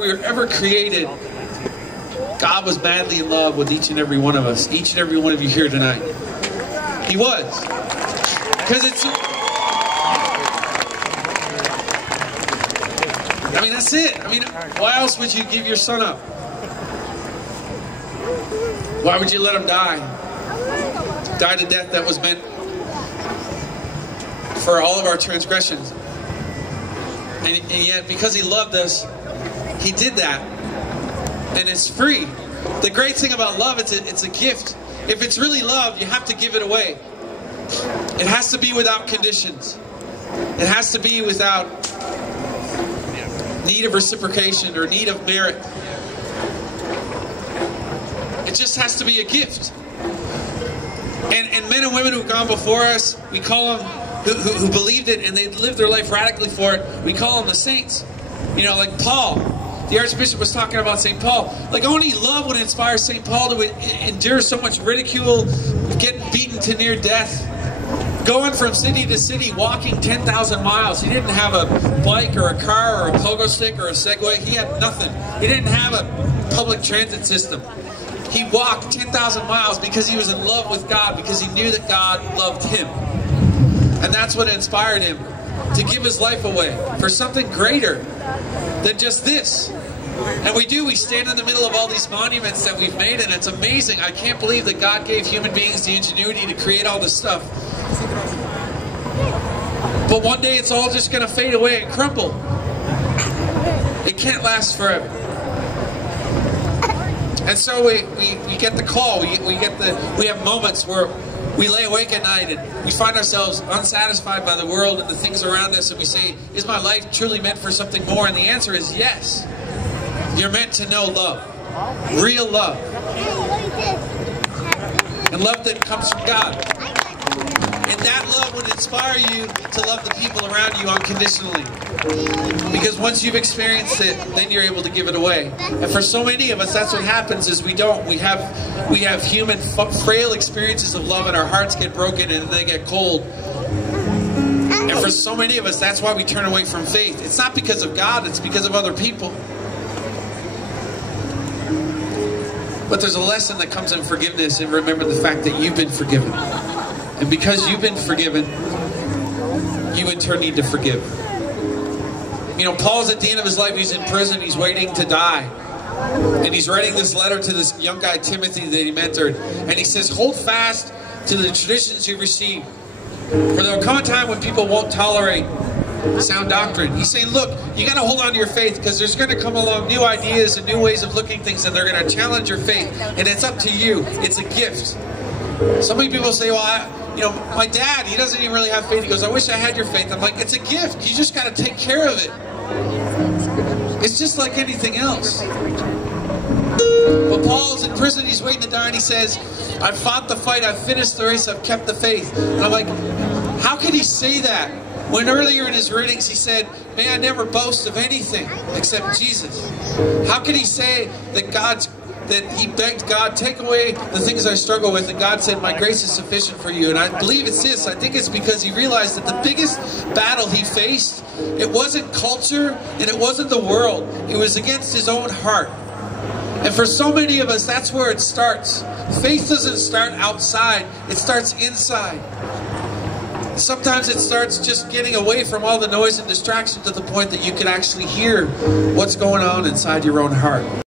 we were ever created, God was madly in love with each and every one of us, each and every one of you here tonight. He was. Because it's... I mean, that's it. I mean, why else would you give your son up? Why would you let him die? Die the death that was meant for all of our transgressions. And yet, because he loved us, he did that. And it's free. The great thing about love, it's a gift. If it's really love, you have to give it away. It has to be without conditions. It has to be without need of reciprocation or need of merit. It just has to be a gift. And men and women who've gone before us, we call them, who believed it and they lived their life radically for it, we call them the saints. You know, like Paul. The Archbishop was talking about St. Paul. Like, only love would inspire St. Paul to endure so much ridicule, getting beaten to near death, going from city to city, walking 10,000 miles. He didn't have a bike or a car or a pogo stick or a Segway. He had nothing. He didn't have a public transit system. He walked 10,000 miles because he was in love with God, because he knew that God loved him. And that's what inspired him to give his life away for something greater than just this. And we stand in the middle of all these monuments that we've made, and it's amazing. I can't believe that God gave human beings the ingenuity to create all this stuff. But one day it's all just going to fade away and crumble. It can't last forever. And so we get the call, we have moments where we lay awake at night and we find ourselves unsatisfied by the world and the things around us, and we say, is my life truly meant for something more? And the answer is yes. You're meant to know love. Real love. And love that comes from God. And that love would inspire you to love the people around you unconditionally. Because once you've experienced it, then you're able to give it away. And for so many of us, that's what happens, is we don't. We have human, frail experiences of love, and our hearts get broken and they get cold. And for so many of us, that's why we turn away from faith. It's not because of God, it's because of other people. But there's a lesson that comes in forgiveness, and remember the fact that you've been forgiven. And because you've been forgiven, you in turn need to forgive. You know, Paul's at the end of his life. He's in prison. He's waiting to die. And he's writing this letter to this young guy, Timothy, that he mentored. And he says, hold fast to the traditions you received. For there will come a time when people won't tolerate sound doctrine. He's saying, look, you got to hold on to your faith, because there's going to come along new ideas and new ways of looking at things, and they're going to challenge your faith. And it's up to you. It's a gift. So many people say, well, you know, my dad, he doesn't even really have faith. He goes, I wish I had your faith. I'm like, it's a gift. You just got to take care of it. It's just like anything else. But Paul's in prison. He's waiting to die, and he says, I've fought the fight. I've finished the race. I've kept the faith. And I'm like, how could he say that when earlier in his writings he said, may I never boast of anything except Jesus? How could he say that he begged God, take away the things I struggle with, and God said, my grace is sufficient for you? And I believe it's this. I think it's because he realized that the biggest battle he faced, it wasn't culture and it wasn't the world. It was against his own heart. And for so many of us, that's where it starts. Faith doesn't start outside, it starts inside. Sometimes it starts just getting away from all the noise and distraction to the point that you can actually hear what's going on inside your own heart.